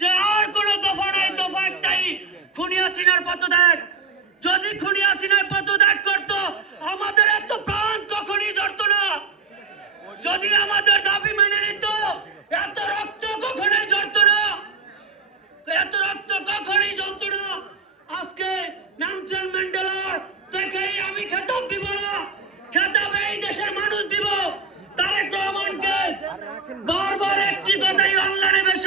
যে আর কোনো দফা নাই, দফা একটাই, খুনি হাসিনার পদত্যাগ। যদি খুনি হাসিনার পদত্যাগ করতো আমাদের এত প্রাণ কখনই জড়তো না। যদি আমাদের দাবি মেনে নিত